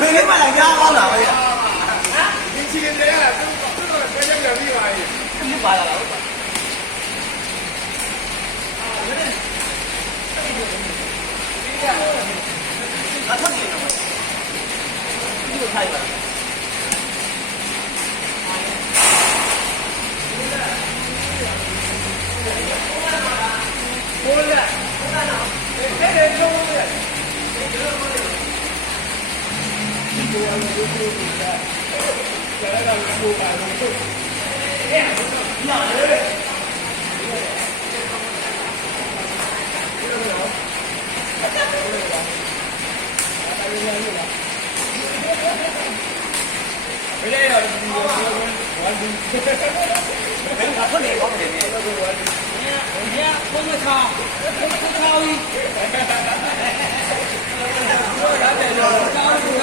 ဖေးလေးမှလည်းကြားကောင်းတာပဲဒီချီနေတယ်ကသူတို့ဘယ်ရက်ပြန်ပြီးပါရဲ့ဒီပါလာဟုတ်ပါအထက်ကြီးတော့ဒီလိုထိုက်ပါဘိုးလာတဲ့ချုံးရဲ့ဒီလိုမျိုးဒီလိုမျိုးဒီလိုမျိုးဒါကျန်တာကိုပါလို့ညာလေဘယ်လိုလဲဒီလိုဝမ်းဒီဘယ်မှာဖွင့်နေကောင်းတယ်เนี่ยเนี่ยဘုံမချောင်းကြီးရတယ်တော့ချောင်းကြီး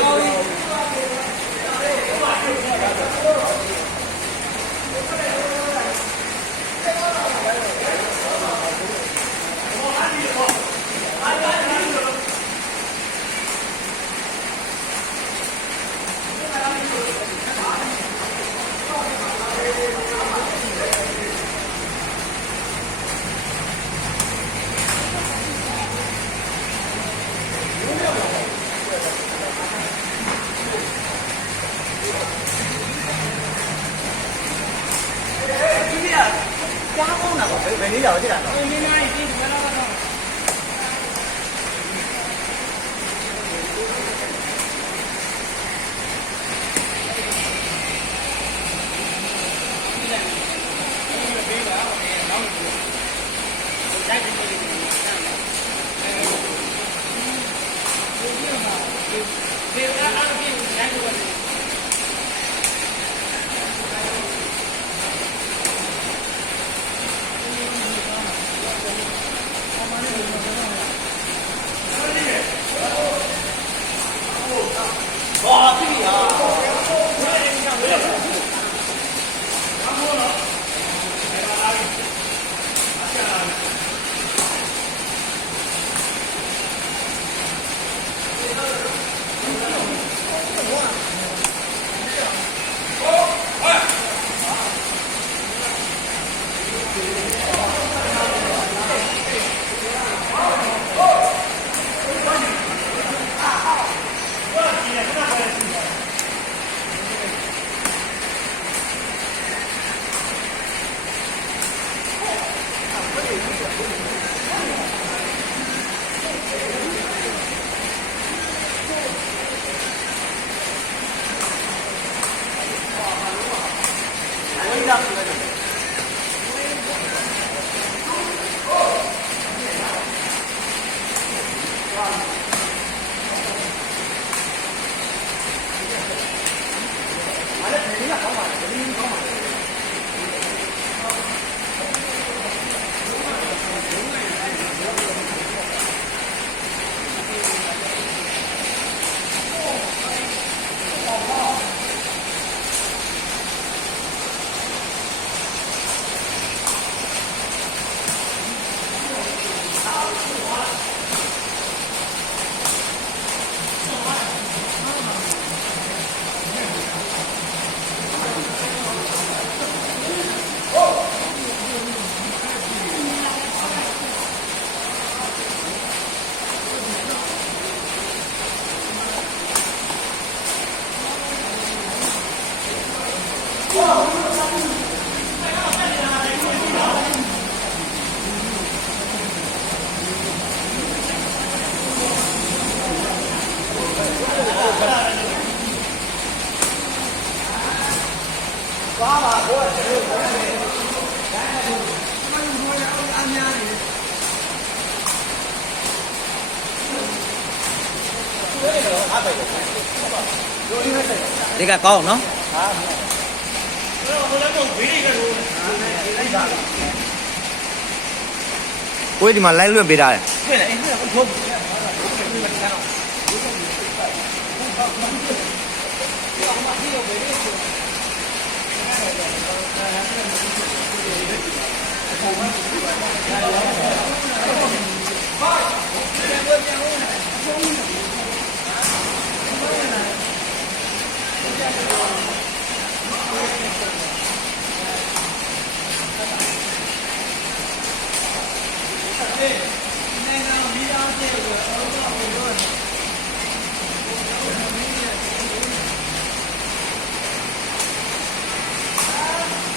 ကြားကောင်းတာပေါ့ဘယ်နည်းရောက်ကြည့်တာတော့နည်းနည်းကြည့်ဘယ်တော့တော့哇，对呀。ဒီကကောင်းနော်ကိုယ်ဒီမှာလိုက်လွှင့်ပေးထားတယ် နိုင်ငံမိသားစုကိုတော့ဘယ်လိုလဲ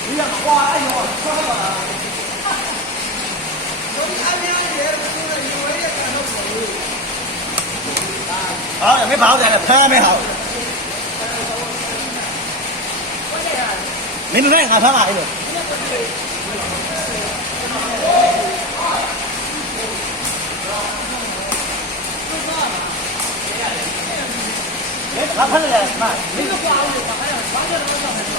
ဒီကကွာအဲ့ရောဆွဲပါလားဘယ်အများကြီးလဲဆိုတော့ယူရဲကတော့ဆိုလို့好，没跑起来，拍没好。没没，俺上哪去了？俺拍了妈，没个瓜子，还要完全都上来了。